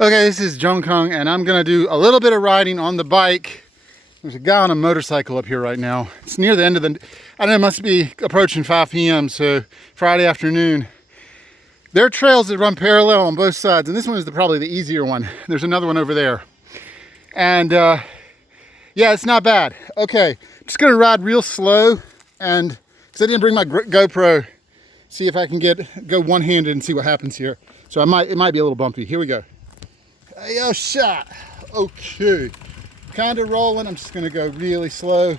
Okay, this is Jongkong, and I'm gonna do a little bit of riding on the bike. There's a guy on a motorcycle up here right now. It's near the end of the, I don't know, it must be approaching 5 p.m., so Friday afternoon. There are trails that run parallel on both sides, and this one is probably the easier one. There's another one over there. And yeah, it's not bad. Okay, I'm just gonna ride real slow, and because I didn't bring my GoPro, see if I can go one-handed and see what happens here. So it might be a little bumpy. Here we go. Hey, oh, shot. Okay. Kind of rolling. I'm just going to go really slow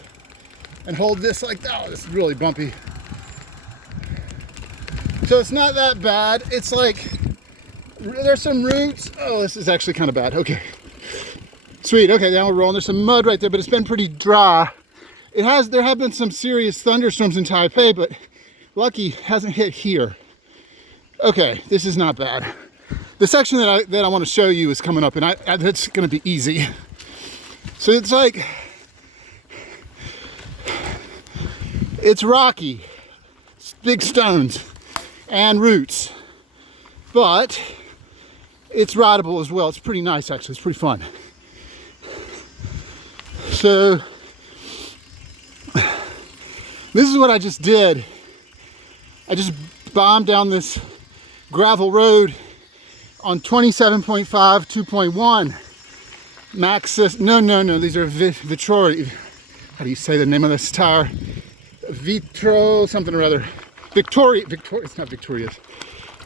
and hold this like that. Oh, this is really bumpy. So it's not that bad. It's like, there's some roots. Oh, this is actually kind of bad. Okay. Sweet. Okay, now we're rolling. There's some mud right there, but it's been pretty dry. There have been some serious thunderstorms in Taipei, but lucky hasn't hit here. Okay, this is not bad. The section that I want to show you is coming up, and that's going to be easy. So it's like, it's rocky, it's big stones and roots, but it's rideable as well. It's pretty nice, actually. It's pretty fun. So this is what I just did. I just bombed down this gravel road on 27.5, 2.1 Maxxis. No, these are Vittoria. How do you say the name of this tire? Vitro something or other. Victoria, it's not Victoria's.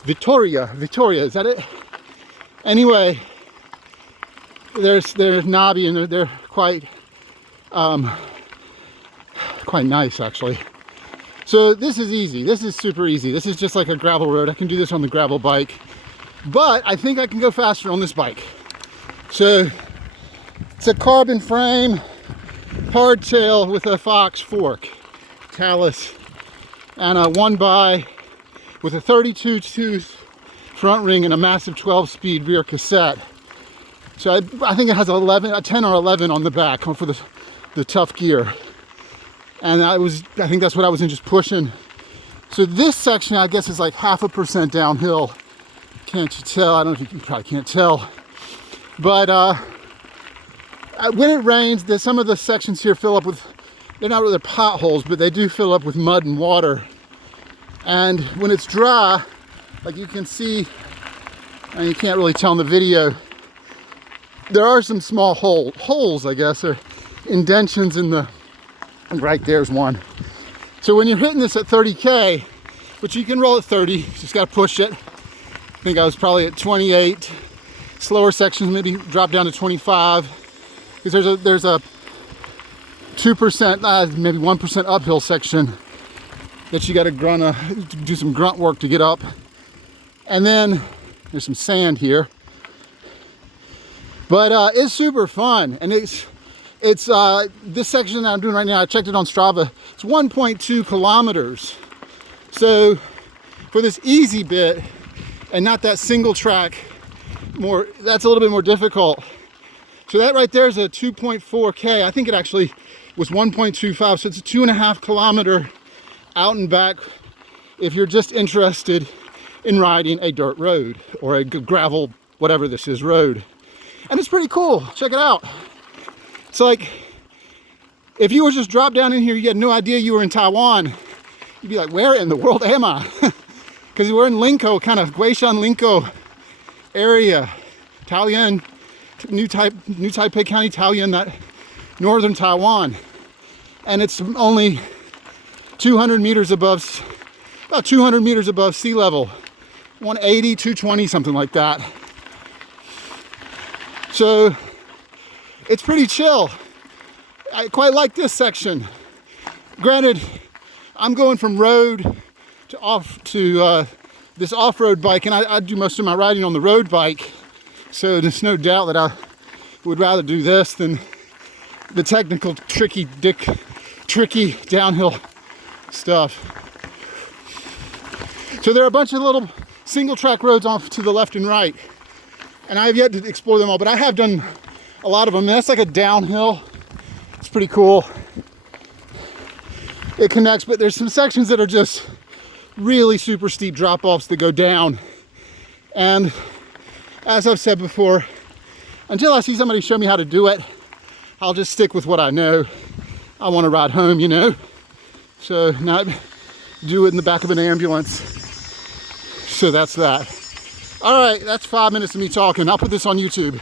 Vittoria, is that it? Anyway, they're knobby and they're quite nice, actually. So this is easy. This is super easy. This is just like a gravel road. I can do this on the gravel bike, but I think I can go faster on this bike. So it's a carbon frame hardtail with a Fox fork, talus, and a 1x with a 32 tooth front ring and a massive 12-speed rear cassette. So I think it has a 10 or 11 on the back for the tough gear. And I think that's what I was in, just pushing. So this section, I guess, is like 0.5% downhill. Can't you tell? I don't know if you probably can't tell. But when it rains, some of the sections here fill up with, they're not really potholes, but they do fill up with mud and water. And when it's dry, like you can see, and you can't really tell in the video, there are some small holes, I guess, or indentions in the, and right there's one. So when you're hitting this at 30K, which you can roll at 30, you just gotta push it. I think I was probably at 28. Slower sections maybe drop down to 25. Because there's a 2%, maybe 1% uphill section that you gotta do some grunt work to get up. And then there's some sand here. But it's super fun, and it's this section that I'm doing right now, I checked it on Strava, it's 1.2 kilometers. So for this easy bit, and not that single track, that's a little bit more difficult. So that right there is a 2.4K. I think it actually was 1.25, so it's a 2.5 kilometer out and back if you're just interested in riding a dirt road or a gravel, whatever this is, road. And it's pretty cool. Check it out. It's like, if you were just dropped down in here, you had no idea you were in Taiwan, you'd be like, where in the world am I? Because we're in Linkou, kind of Guishan, Linkou area. Taoyuan, New Taipei County, Taoyuan, that northern Taiwan. And it's only 200 meters above, about 200 meters above sea level. 180, 220, something like that. So it's pretty chill. I quite like this section. Granted, I'm going from road to this off-road bike, and I do most of my riding on the road bike. So there's no doubt that I would rather do this than the technical, tricky downhill stuff. So there are a bunch of little single track roads off to the left and right. And I have yet to explore them all, but I have done a lot of them. That's like a downhill. It's pretty cool. It connects, but there's some sections that are just really super steep drop-offs that go down. And as I've said before, until I see somebody show me how to do it, I'll just stick with what I know. I want to ride home, you know, so not do it in the back of an ambulance. So that's that. All right, that's 5 minutes of me talking. I'll put this on YouTube.